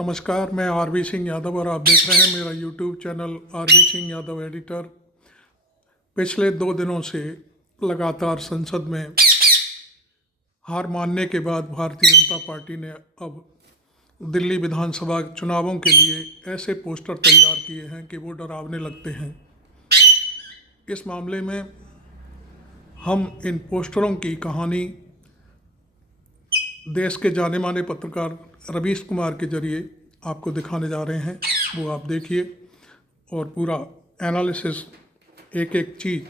नमस्कार, मैं आरवी सिंह यादव और आप देख रहे हैं मेरा YouTube channel RV Singh Yadav editor. पिछले 2 दिनों से लगातार संसद में हार मानने के बाद भारतीय जनता पार्टी ने अब दिल्ली विधानसभा चुनावों के लिए ऐसे पोस्टर तैयार किए हैं कि वो डरावने लगते हैं। इस मामले में हम इन पोस्टरों की कहानी देश के जाने माने पत्रकार रवीश कुमार के जरिए आपको दिखाने जा रहे हैं। वो आप देखिए और पूरा एनालिसिस, एक एक चीज़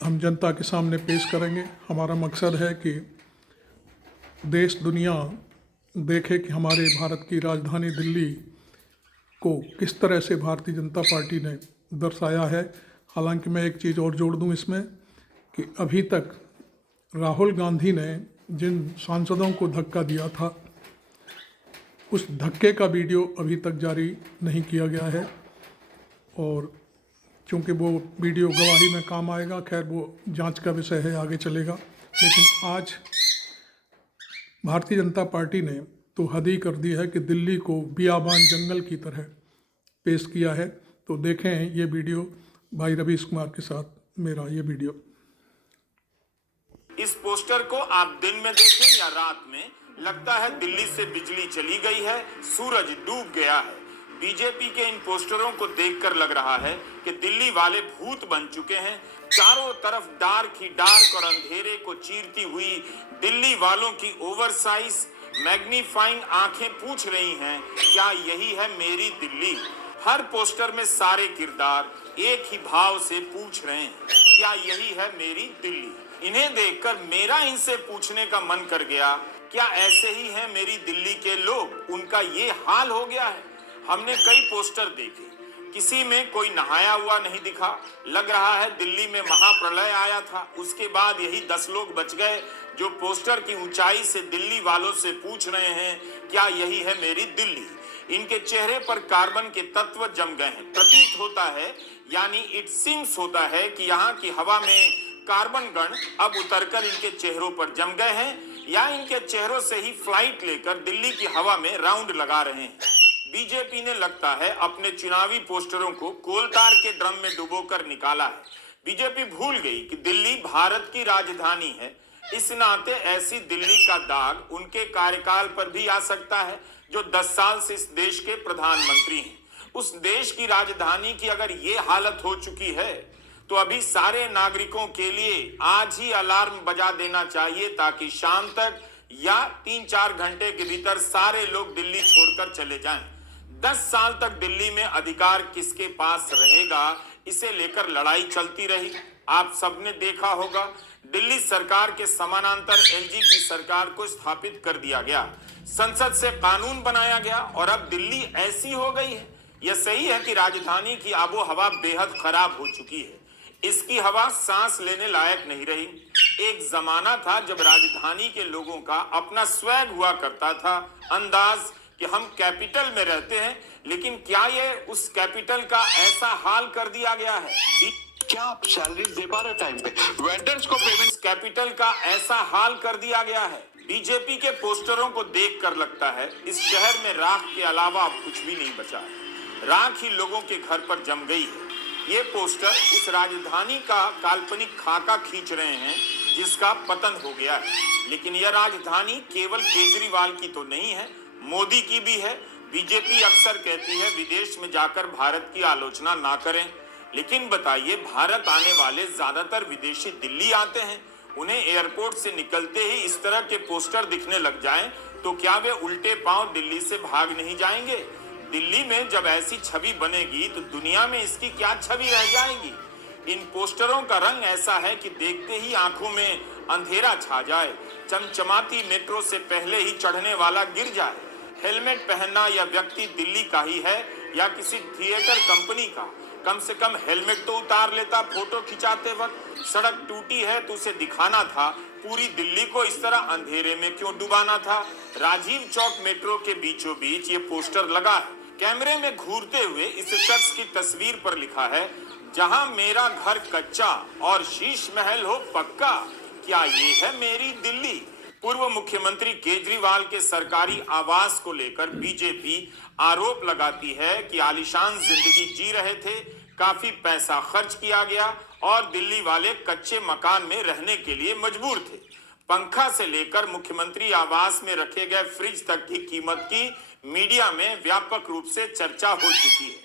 हम जनता के सामने पेश करेंगे। हमारा मकसद है कि देश दुनिया देखे कि हमारे भारत की राजधानी दिल्ली को किस तरह से भारतीय जनता पार्टी ने दर्शाया है। हालांकि मैं एक चीज़ और जोड़ दूं इसमें कि अभी तक राहुल गांधी ने जिन सांसदों को धक्का दिया था उस धक्के का वीडियो अभी तक जारी नहीं किया गया है और चूँकि वो वीडियो गवाही में काम आएगा, खैर वो जांच का विषय है, आगे चलेगा। लेकिन आज भारतीय जनता पार्टी ने तो हद ही कर दी है कि दिल्ली को बियाबान जंगल की तरह पेश किया है। तो देखें ये वीडियो भाई रवीश कुमार के साथ मेरा ये वीडियो। इस पोस्टर को आप दिन में देखें या रात में, लगता है दिल्ली से बिजली चली गई है, सूरज डूब गया है। बीजेपी के इन पोस्टरों को देखकर लग रहा है कि दिल्ली वाले भूत बन चुके हैं। चारों तरफ डार्क ही डार्क और अंधेरे को चीरती हुई दिल्ली वालों की ओवरसाइज मैग्नीफाइंग आंखें पूछ रही हैं, क्या यही है मेरी दिल्ली? हर पोस्टर में सारे किरदार एक ही भाव से पूछ रहे हैं, क्या यही है मेरी दिल्ली? इन्हें देखकर मेरा इनसे पूछने का मन कर गया, क्या ऐसे ही हैं मेरी दिल्ली के लोग? उनका ये हाल हो गया है। हमने कई पोस्टर देखे, किसी में कोई नहाया हुआ नहीं दिखा। लग रहा है दिल्ली में महाप्रलय आया था, उसके बाद यही 10 लोग बच गए जो पोस्टर की ऊंचाई से दिल्ली वालों से पूछ रहे हैं, क्या यही है मेरी दिल्ली? इनके चेहरे पर कार्बन के तत्व जम गए हैं। प्रतीत होता है, यानी इट सीम्स होता है कि यहाँ की हवा में कार्बन गण अब उतरकर इनके चेहरों पर जम गए हैं या इनके चेहरों से ही फ्लाइट लेकर दिल्ली की हवा में राउंड लगा रहे हैं। बीजेपी ने लगता है अपने चुनावी पोस्टरों को कोलतार के ड्रम में डुबोकर निकाला है। बीजेपी भूल गई कि दिल्ली भारत की राजधानी है। इस नाते ऐसी दिल्ली का दाग उनके कार्यकाल पर भी आ सकता है जो 10 साल से इस देश के प्रधानमंत्री हैं। उस देश की राजधानी की अगर ये हालत हो चुकी है तो अभी सारे नागरिकों के लिए आज ही अलार्म बजा देना चाहिए ताकि शाम तक या 3-4 घंटे के भीतर सारे लोग दिल्ली छोड़कर चले जाएं। 10 साल तक दिल्ली में अधिकार किसके पास रहेगा, इसे लेकर लड़ाई चलती रही। आप सबने देखा होगा, दिल्ली सरकार के समानांतर एलजी की सरकार को स्थापित कर दिया गया, संसद से कानून बनाया गया और अब दिल्ली ऐसी हो गई है। यह सही है कि राजधानी की आबो हवा बेहद खराब हो चुकी है। इसकी हवा सांस लेने लायक नहीं रही। एक जमाना था जब राजधानी के लोगों का अपना स्वैग हुआ करता था, अंदाज कि हम कैपिटल में रहते हैं। लेकिन क्या ये उस कैपिटल का ऐसा हाल कर दिया गया है? क्या आप सैलरी दे पा रहे टाइम पे? वेंडर्स को पेमेंट? कैपिटल का ऐसा हाल कर दिया गया है। बीजेपी के पोस्टरों को देखकर लगता है इस शहर में राख के अलावा अब कुछ भी नहीं बचा है। राख ही लोगों के घर पर जम गई है। ये पोस्टर उस राजधानी का काल्पनिक खाका खींच रहे हैं जिसका पतन हो गया है। लेकिन यह राजधानी केवल केजरीवाल की तो नहीं है, मोदी की भी है। बीजेपी अक्सर कहती है विदेश में जाकर भारत की आलोचना ना करें, लेकिन बताइए, भारत आने वाले ज्यादातर विदेशी दिल्ली आते हैं। उन्हें एयरपोर्ट से निकलते ही इस तरह के पोस्टर दिखने लग जाएं तो क्या वे उल्टे पांव दिल्ली से भाग नहीं जाएंगे? दिल्ली में जब ऐसी छवि बनेगी तो दुनिया में इसकी क्या छवि रह जाएगी? इन पोस्टरों का रंग ऐसा है कि देखते ही आंखों में अंधेरा छा जाए, चमचमाती मेट्रो से पहले ही चढ़ने वाला गिर जाए। हेलमेट पहनना यह व्यक्ति दिल्ली का ही है या किसी थिएटर कंपनी का? कम से कम हेलमेट तो उतार लेता फोटो खिंचाते वक्त। सड़क टूटी है तो उसे दिखाना था, पूरी दिल्ली को इस तरह अंधेरे में क्यों डुबाना था? राजीव चौक मेट्रो के बीचों बीच ये पोस्टर लगा है। कैमरे में घूरते हुए इस शख्स की तस्वीर पर लिखा है, जहां मेरा घर कच्चा और शीश महल हो पक्का, क्या ये है मेरी दिल्ली? पूर्व मुख्यमंत्री केजरीवाल के सरकारी आवास को लेकर बीजेपी आरोप लगाती है कि आलीशान जिंदगी जी रहे थे, काफी पैसा खर्च किया गया और दिल्ली वाले कच्चे मकान में रहने के लिए मजबूर थे। पंखा से लेकर मुख्यमंत्री आवास में रखे गए फ्रिज तक की कीमत की मीडिया में व्यापक रूप से चर्चा हो चुकी है।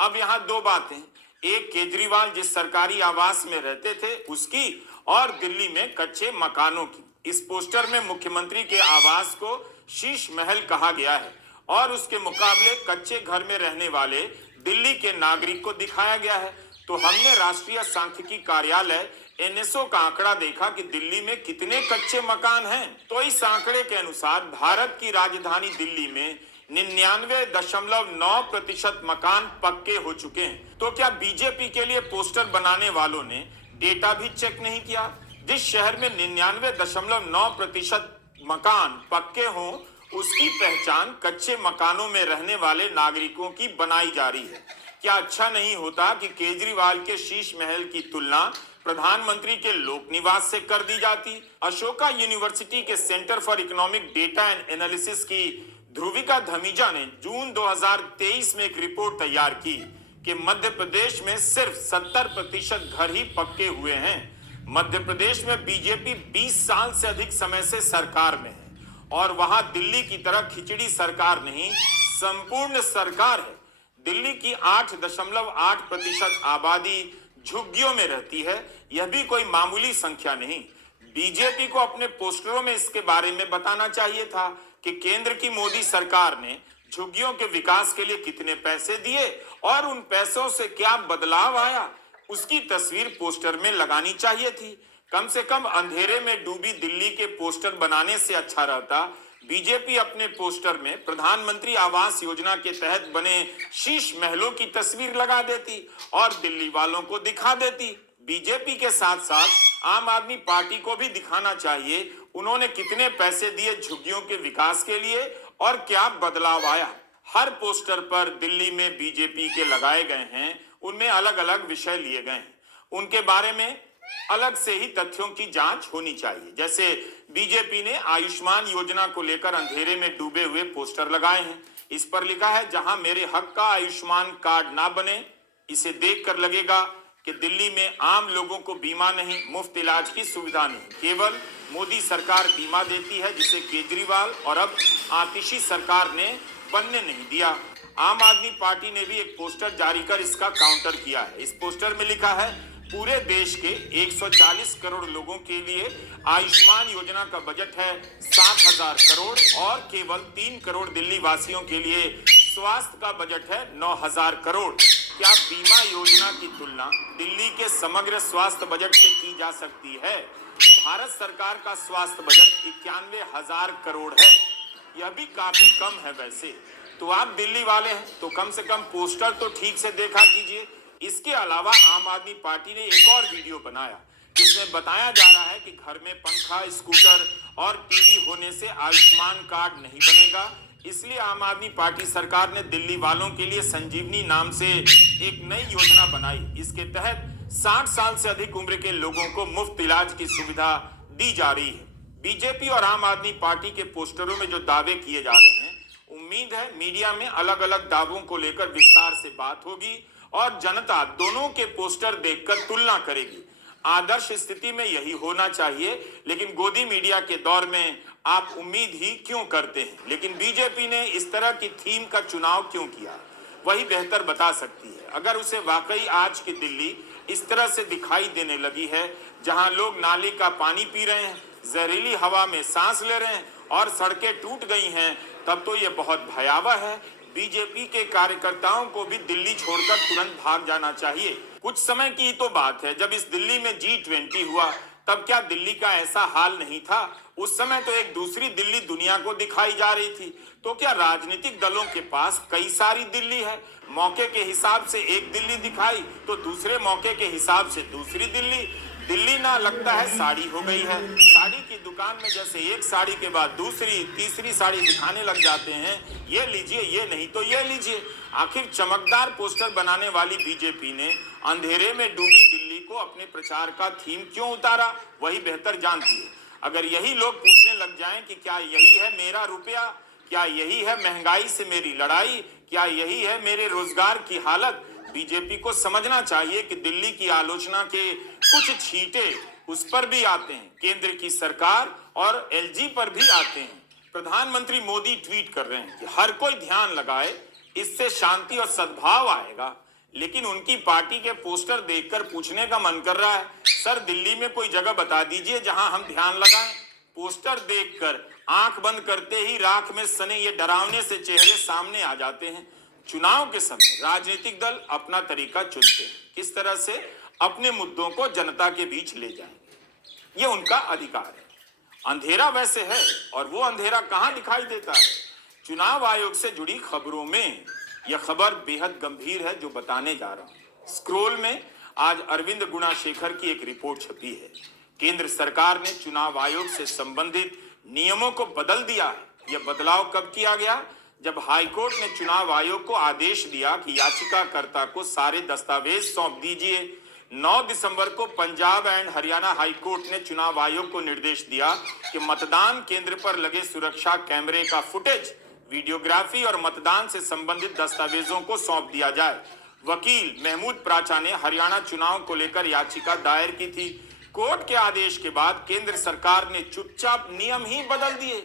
अब यहाँ दो बातें, एक केजरीवाल जिस सरकारी आवास में रहते थे उसकी, और दिल्ली में कच्चे मकानों की। इस पोस्टर में मुख्यमंत्री के आवास को शीश महल कहा गया है और उसके मुकाबले कच्चे घर में रहने वाले दिल्ली के नागरिक को दिखाया गया है। तो हमने राष्ट्रीय सांख्यिकी कार्यालय एनएसओ का आंकड़ा देखा कि दिल्ली में कितने कच्चे मकान हैं। तो इस आंकड़े के अनुसार भारत की राजधानी दिल्ली में 99.9% मकान पक्के हो चुके हैं। तो क्या बीजेपी के लिए पोस्टर बनाने वालों ने डेटा भी चेक नहीं किया? जिस शहर में 99.9% मकान पक्के हों, उसकी पहचान कच्चे मकानों में रहने वाले नागरिकों की बनाई जा रही है। क्या अच्छा नहीं होता कि केजरीवाल के शीश महल की तुलना प्रधानमंत्री के लोक निवास से कर दी जाती? अशोका यूनिवर्सिटी के centre for economic data and analysis की ध्रुविका धमीजा ने जून 2023 में एक रिपोर्ट तैयार की कि मध्य प्रदेश में सिर्फ 70% घर ही पक्के हुए हैं। मध्य प्रदेश में बीजेपी 20 साल से अधिक समय से सरकार में है और वहां दिल्ली की तरह खिचड़ी सरकार नहीं, संपूर्ण सरकार है। दिल्ली की 8.8% आबादी झुग्गियों में रहती है। यह भी कोई मामूली संख्या नहीं। बीजेपी को अपने पोस्टरों में इसके बारे में बताना चाहिए था कि केंद्र की मोदी सरकार ने झुग्गियों के विकास के लिए कितने पैसे दिए और उन पैसों से क्या बदलाव आया, उसकी तस्वीर पोस्टर में लगानी चाहिए थी। कम से कम अंधेरे में डूबी दिल्ली के पोस्टर बनाने से अच्छा रहता बीजेपी अपने पोस्टर में प्रधानमंत्री आवास योजना के तहत बने शीश महलों की तस्वीर लगा देती और दिल्ली वालों को दिखा देती। बीजेपी के साथ साथ आम आदमी पार्टी को भी दिखाना चाहिए उन्होंने कितने पैसे दिए झुग्गियों के विकास के लिए और क्या बदलाव आया। हर पोस्टर पर दिल्ली में बीजेपी के लगाए गए हैं, उनमें अलग अलग विषय लिए गए हैं, उनके बारे में अलग से ही तथ्यों की जांच होनी चाहिए। जैसे बीजेपी ने आयुष्मान योजना को लेकर अंधेरे में डूबे हुए पोस्टर लगाए हैं। इस पर लिखा है, जहां मेरे हक का आयुष्मान कार्ड ना बने, इसे देखकर लगेगा कि दिल्ली में आम लोगों को बीमा नहीं, मुफ्त इलाज की सुविधा नहीं, केवल मोदी सरकार बीमा देती है, जिसे केजरीवाल और अब आतिशी सरकार ने बनने नहीं दिया। आम आदमी पार्टी ने भी एक पोस्टर जारी कर इसका काउंटर किया है। इस पोस्टर में लिखा है, पूरे देश के 140 करोड़ लोगों के लिए आयुष्मान योजना का बजट है 7,000 करोड़ और केवल 3 करोड़ दिल्ली वासियों के लिए स्वास्थ्य का बजट है 9,000 करोड़। क्या बीमा योजना की तुलना दिल्ली के समग्र स्वास्थ्य बजट से की जा सकती है? भारत सरकार का स्वास्थ्य बजट 91,000 करोड़ है। यह भी काफी कम है। वैसे तो आप दिल्ली वाले हैं तो कम से कम पोस्टर तो ठीक से देखा कीजिए। इसके अलावा आम आदमी पार्टी ने एक और वीडियो बनाया जिसमें बताया जा रहा है कि घर में पंखा, स्कूटर और टीवी होने से आयुष्मान कार्ड नहीं बनेगा। इसलिए आम आदमी पार्टी सरकार ने दिल्ली वालों के लिए संजीवनी नाम से एक नई योजना बनाई। इसके तहत 60 साल से अधिक उम्र के लोगों को मुफ्त इलाज की सुविधा दी जा रही है। बीजेपी और आम आदमी पार्टी के पोस्टरों में जो दावे किए जा रहे हैं, उम्मीद है मीडिया में अलग अलग दावों को लेकर विस्तार से बात होगी और जनता दोनों के पोस्टर देखकर तुलना करेगी। आदर्श स्थिति में यही होना चाहिए, लेकिन गोदी मीडिया के दौर में आप उम्मीद ही क्यों करते हैं? लेकिन बीजेपी ने इस तरह की थीम का चुनाव क्यों किया, वही बेहतर बता सकती है। अगर उसे वाकई आज की दिल्ली इस तरह से दिखाई देने लगी है, जहां लोग नाले का पानी पी रहे हैं, जहरीली हवा में सांस ले रहे हैं और सड़कें टूट गई हैं, तब तो ये बहुत भयावह है। बीजेपी के कार्यकर्ताओं को भी दिल्ली छोड़कर तुरंत भाग जाना चाहिए। कुछ समय की तो बात है, जब इस दिल्ली में G20 हुआ तब क्या दिल्ली का ऐसा हाल नहीं था? उस समय तो एक दूसरी दिल्ली दुनिया को दिखाई जा रही थी। तो क्या राजनीतिक दलों के पास कई सारी दिल्ली है? मौके के हिसाब से एक दिल्ली दिखाई तो दूसरे मौके के हिसाब से दूसरी दिल्ली। दिल्ली ना लगता है साड़ी हो गई है। साड़ी की दुकान में जैसे एक साड़ी के बाद दूसरी तीसरी साड़ी दिखाने लग जाते हैं, ये लीजिए, ये नहीं तो ये लीजिए। आखिर चमकदार पोस्टर बनाने वाली बीजेपी ने अंधेरे में डूबी दिल्ली को अपने प्रचार का थीम क्यों उतारा, वही बेहतर जानती है। अगर यही लोग पूछने लग जाएं कि क्या यही है मेरा रुपया, क्या यही है महंगाई से मेरी लड़ाई, क्या यही है मेरे रोजगार की हालत, बीजेपी को समझना चाहिए कि दिल्ली की आलोचना के कुछ छींटे उस पर भी आते हैं, केंद्र की सरकार और एलजी पर भी आते हैं। प्रधानमंत्री मोदी ट्वीट कर रहे हैं कि हर कोई ध्यान लगाए, इससे शांति और सद्भाव आएगा। लेकिन उनकी पार्टी के पोस्टर देखकर पूछने का मन कर रहा है, सर दिल्ली में कोई जगह बता दीजिए जहां हम ध्यान लगाएं। पोस्टर देखकर आंख बंद करते ही राख में सने ये डरावने से चेहरे सामने आ जाते हैं। चुनाव के समय राजनीतिक दल अपना तरीका चुनते हैं, किस तरह से अपने मुद्दों को जनता के बीच ले जाएंगे, ये उनका अधिकार है। अंधेरा वैसे है, और वो अंधेरा कहां दिखाई देता है? चुनाव आयोग से जुड़ी खबरों में। यह खबर बेहद गंभीर है जो बताने जा रहा हूं। स्क्रोल में आज अरविंद गुणाशेखर की एक रिपोर्ट छपी है। केंद्र सरकार ने चुनाव आयोग से संबंधित नियमों को बदल दिया है। यह बदलाव कब किया गया? जब हाईकोर्ट ने चुनाव आयोग को आदेश दिया कि याचिकाकर्ता को सारे दस्तावेज सौंप दीजिए। 9 दिसंबर को पंजाब एंड हरियाणा हाईकोर्ट ने चुनाव आयोग को निर्देश दिया कि मतदान केंद्र पर लगे सुरक्षा कैमरे का फुटेज, वीडियोग्राफी और मतदान से संबंधित दस्तावेजों को सौंप दिया जाए। वकील महमूद प्राचा ने हरियाणा चुनाव को लेकर याचिका दायर की थी। कोर्ट के आदेश के बाद केंद्र सरकार ने चुपचाप नियम ही बदल दिए।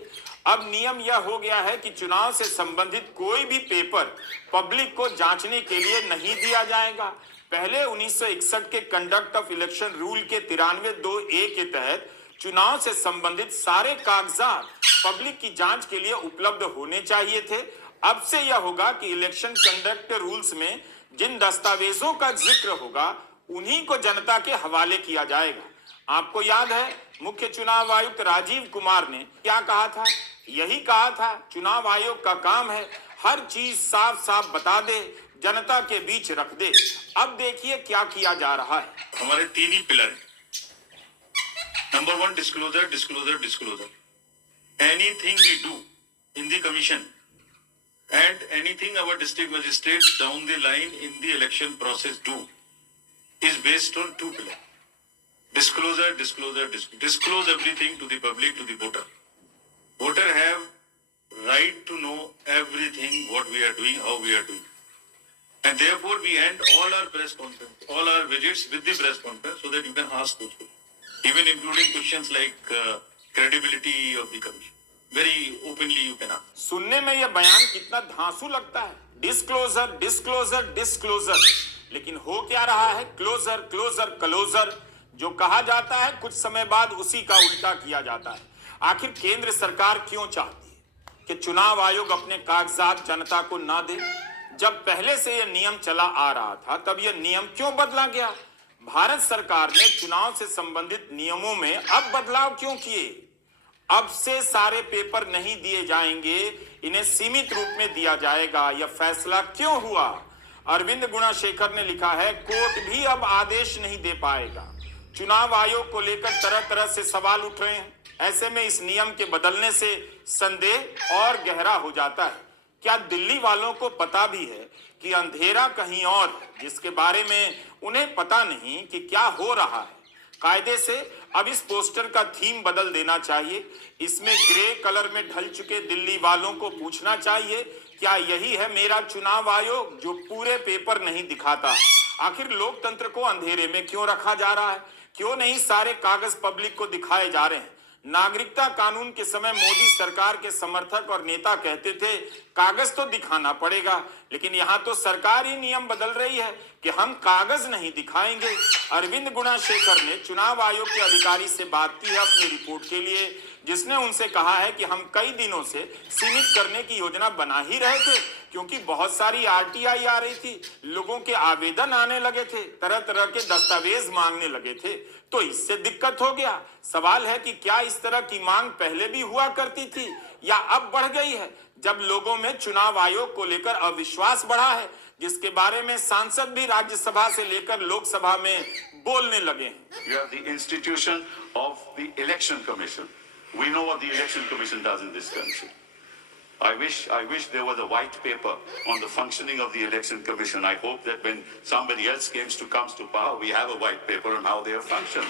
अब नियम यह हो गया है कि चुनाव से संबंधित कोई भी पेपर पब्लिक को जांचने के लिए नहीं दिया जाएगा। पहले 1961 के कंडक्ट ऑफ इलेक्शन रूल के 93(2)(a) के तहत चुनाव से संबंधित सारे कागजात पब्लिक की जांच के लिए उपलब्ध होने चाहिए थे। अब से यह होगा कि इलेक्शन कंडक्ट रूल्स में जिन दस्तावेजों का जिक्र होगा उन्हीं को जनता के हवाले किया जाएगा। आपको याद है मुख्य चुनाव आयुक्त राजीव कुमार ने क्या कहा था? यही कहा था चुनाव आयोग का काम है हर चीज साफ साफ बता दे, जनता के बीच रख दे। अब देखिए क्या किया जा रहा है। हमारे 3 ही पिलर हैं। Number 1 disclosure, disclosure, disclosure. Anything we do in the commission and anything our district magistrates down the line in the election process do is based on 2 pillars. Disclosure, disclosure, disclose everything to the public, to the voter. Voter have right to know everything what we are doing, how we are doing. And therefore we end all our press conference, all our visits with the press conference so that you can ask those questions. Even including questions like credibility of the commission. Very openly you can ask. सुनने में यह बयान कितना धांसू लगता है, disclosure, disclosure, disclosure, लेकिन हो क्या रहा है? Closure, closure, closure. जो कहा जाता है कुछ समय बाद उसी का उल्टा किया जाता है। आखिर केंद्र सरकार क्यों चाहती है कि चुनाव आयोग अपने कागजात जनता को ना दे? जब पहले से यह नियम चला आ रहा था तब यह नियम क्यों बदला गया? भारत सरकार ने चुनाव से संबंधित नियमों में अब बदलाव क्यों किए? अब से सारे पेपर नहीं दिए जाएंगे, इन्हें सीमित रूप में दिया जाएगा। यह फैसला क्यों हुआ? अरविंद गुणाशेखर ने लिखा है कोर्ट भी अब आदेश नहीं दे पाएगा। चुनाव आयोग को लेकर तरह तरह से सवाल उठ रहे हैं। ऐसे में इस नियम के बदलने से संदेह और गहरा हो जाता है। क्या दिल्ली वालों को पता भी है कि अंधेरा कहीं और है, जिसके बारे में उन्हें पता नहीं कि क्या हो रहा है? कायदे से अब इस पोस्टर का थीम बदल देना चाहिए। इसमें ग्रे कलर में ढल चुके दिल्ली वालों को पूछना चाहिए, क्या यही है मेरा चुनाव आयोग जो पूरे पेपर नहीं दिखाता? आखिर लोकतंत्र को अंधेरे में क्यों रखा जा रहा है? क्यों नहीं सारे कागज पब्लिक को दिखाए जा रहे हैं? नागरिकता कानून के समय मोदी सरकार के समर्थक और नेता कहते थे कागज तो दिखाना पड़ेगा, लेकिन यहाँ तो सरकार ही नियम बदल रही है कि हम कागज नहीं दिखाएंगे। अरविंद गुणाशेखर ने चुनाव आयोग के अधिकारी से बात की है अपनी रिपोर्ट के लिए, जिसने उनसे कहा है कि हम कई दिनों से सीमित करने की योजना बना ही रहे थे, क्योंकि बहुत सारी आरटीआई आ रही थी, लोगों के आवेदन आने लगे थे, तरह तरह के दस्तावेज मांगने लगे थे, तो इससे दिक्कत हो गया। सवाल है कि क्या इस तरह की मांग पहले भी हुआ करती थी या अब बढ़ गई है, जब लोगों में चुनाव आयोग को लेकर अविश्वास बढ़ा है, जिसके बारे में सांसद भी राज्यसभा से लेकर लोकसभा में बोलने लगे हैं। You have the institution of the election commission. We know what the election commission does in this country. I wish there was a white paper on the functioning of the election commission. I hope that when somebody else comes to power, we have a white paper on how they have functioned.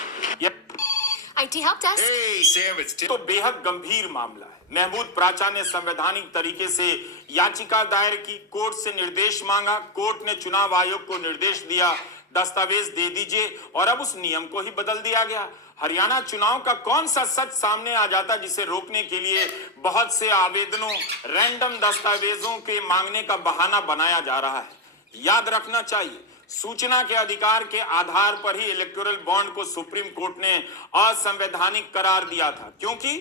IT help desk. Hey, Sam, it's Tim. तो बेहद गंभीर मामला है। महमूद प्राचा ने संवैधानिक तरीके से याचिका दायर की, कोर्ट से निर्देश मांगा, कोर्ट ने चुनाव आयोग को निर्देश दिया दस्तावेज दे दीजिए, और अब उस नियम को ही बदल दिया गया। हरियाणा चुनाव का कौन सा सच सामने आ जाता जिसे रोकने के लिए बहुत से आवेदनों, रैंडम दस्तावेजों के मांगने का बहाना बनाया जा रहा है। याद रखना चाहिए, सूचना के अधिकार के आधार पर ही इलेक्टोरल बॉन्ड को सुप्रीम कोर्ट ने असंवैधानिक करार दिया था, क्योंकि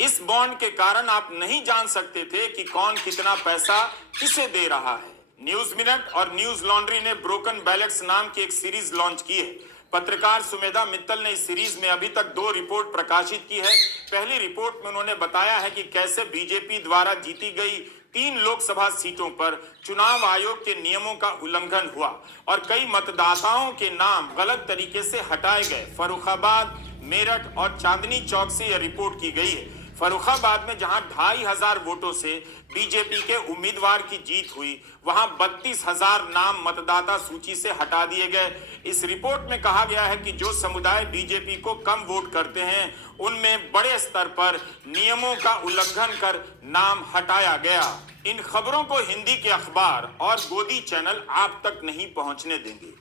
इस बॉन्ड के कारण आप नहीं जान सकते थे कि कौन कितना पैसा किसे दे रहा है। न्यूज मिनट और न्यूज लॉन्ड्री ने ब्रोकन बैलेट्स नाम की एक सीरीज लॉन्च की है। पत्रकार सुमेधा मित्तल ने इस सीरीज में अभी तक 2 रिपोर्ट प्रकाशित की है। पहली रिपोर्ट में उन्होंने बताया है कि कैसे बीजेपी द्वारा जीती गई 3 लोकसभा सीटों पर चुनाव आयोग के नियमों का उल्लंघन हुआ और कई मतदाताओं के नाम गलत तरीके से हटाए गए। फर्रुखाबाद, मेरठ और चांदनी चौक से यह रिपोर्ट की गई है। फर्रुखाबाद में जहां 2500 वोटों से बीजेपी के उम्मीदवार की जीत हुई, वहां 32,000 नाम मतदाता सूची से हटा दिए गए। इस रिपोर्ट में कहा गया है कि जो समुदाय बीजेपी को कम वोट करते हैं, उनमें बड़े स्तर पर नियमों का उल्लंघन कर नाम हटाया गया। इन खबरों को हिंदी के अखबार और गोदी चैनल आप तक नहीं पहुंचने देंगे।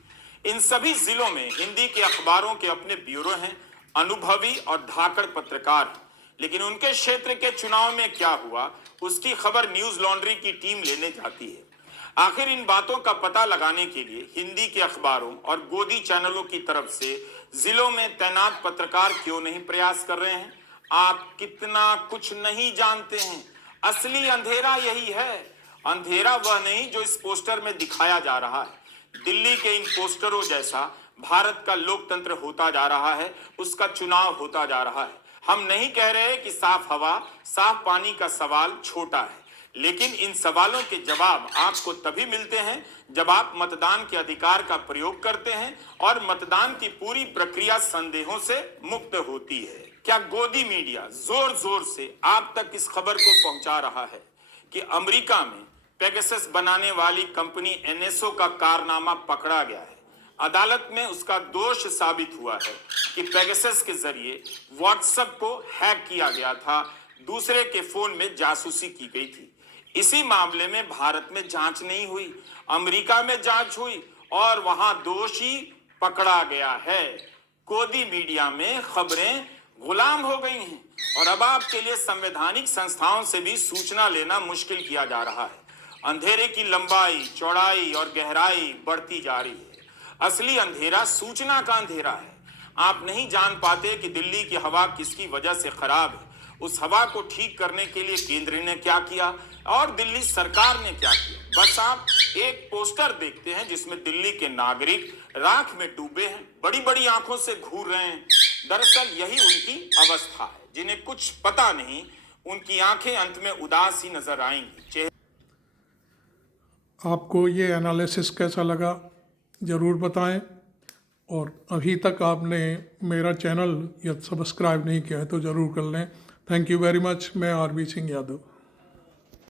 इन सभी जिलों में हिंदी के अखबारों के अपने ब्यूरो हैं, अनुभवी और धाकड़ पत्रकार हैं, लेकिन उनके क्षेत्र के चुनाव में क्या हुआ, उसकी खबर न्यूज लॉन्ड्री की टीम लेने जाती है। आखिर इन बातों का पता लगाने के लिए हिंदी के अखबारों और गोदी चैनलों की तरफ से जिलों में तैनात पत्रकार क्यों नहीं प्रयास कर रहे हैं? आप कितना कुछ नहीं जानते हैं। असली अंधेरा यही है। अंधेरा वह नहीं जो इस पोस्टर में दिखाया जा रहा है। दिल्ली के इन पोस्टरों जैसा भारत का लोकतंत्र होता जा रहा है, उसका चुनाव होता जा रहा है। हम नहीं कह रहे कि साफ हवा, साफ पानी का सवाल छोटा है, लेकिन इन सवालों के जवाब आपको तभी मिलते हैं जब आप मतदान के अधिकार का प्रयोग करते हैं और मतदान की पूरी प्रक्रिया संदेहों से मुक्त होती है। क्या गोदी मीडिया जोर जोर से आप तक इस खबर को पहुंचा रहा है कि अमेरिका में पेगासस बनाने वाली कंपनी NSO का कारनामा पकड़ा गया है? अदालत में उसका दोष साबित हुआ है कि पेगासस के जरिए व्हाट्सएप को हैक किया गया था, दूसरे के फोन में जासूसी की गई थी। इसी मामले में भारत में जांच नहीं हुई, अमेरिका में जांच हुई और वहां दोषी पकड़ा गया है। गोदी मीडिया में खबरें गुलाम हो गई हैं और अब आपके लिए संवैधानिक संस्थाओं से भी सूचना लेना मुश्किल किया जा रहा है। अंधेरे की लंबाई, चौड़ाई और गहराई बढ़ती जा रही है। असली अंधेरा सूचना का अंधेरा है। आप नहीं जान पाते कि दिल्ली की हवा किसकी वजह से खराब है। उस हवा को ठीक करने के लिए केंद्र ने क्या किया और दिल्ली सरकार ने क्या किया। बस आप एक पोस्टर देखते हैं जिसमें दिल्ली के नागरिक राख में डूबे हैं, बड़ी बड़ी आंखों से घूर रहे हैं। दरअसल यही उनकी अवस्था है। जिन्हें कुछ पता नहीं, उनकी आंखें अंत में उदास ही नजर आएंगी। आपको ये एनालिसिस कैसा लगा ज़रूर बताएं, और अभी तक आपने मेरा चैनल या सब्सक्राइब नहीं किया है तो ज़रूर कर लें। Thank you very much. मैं RB सिंह यादव।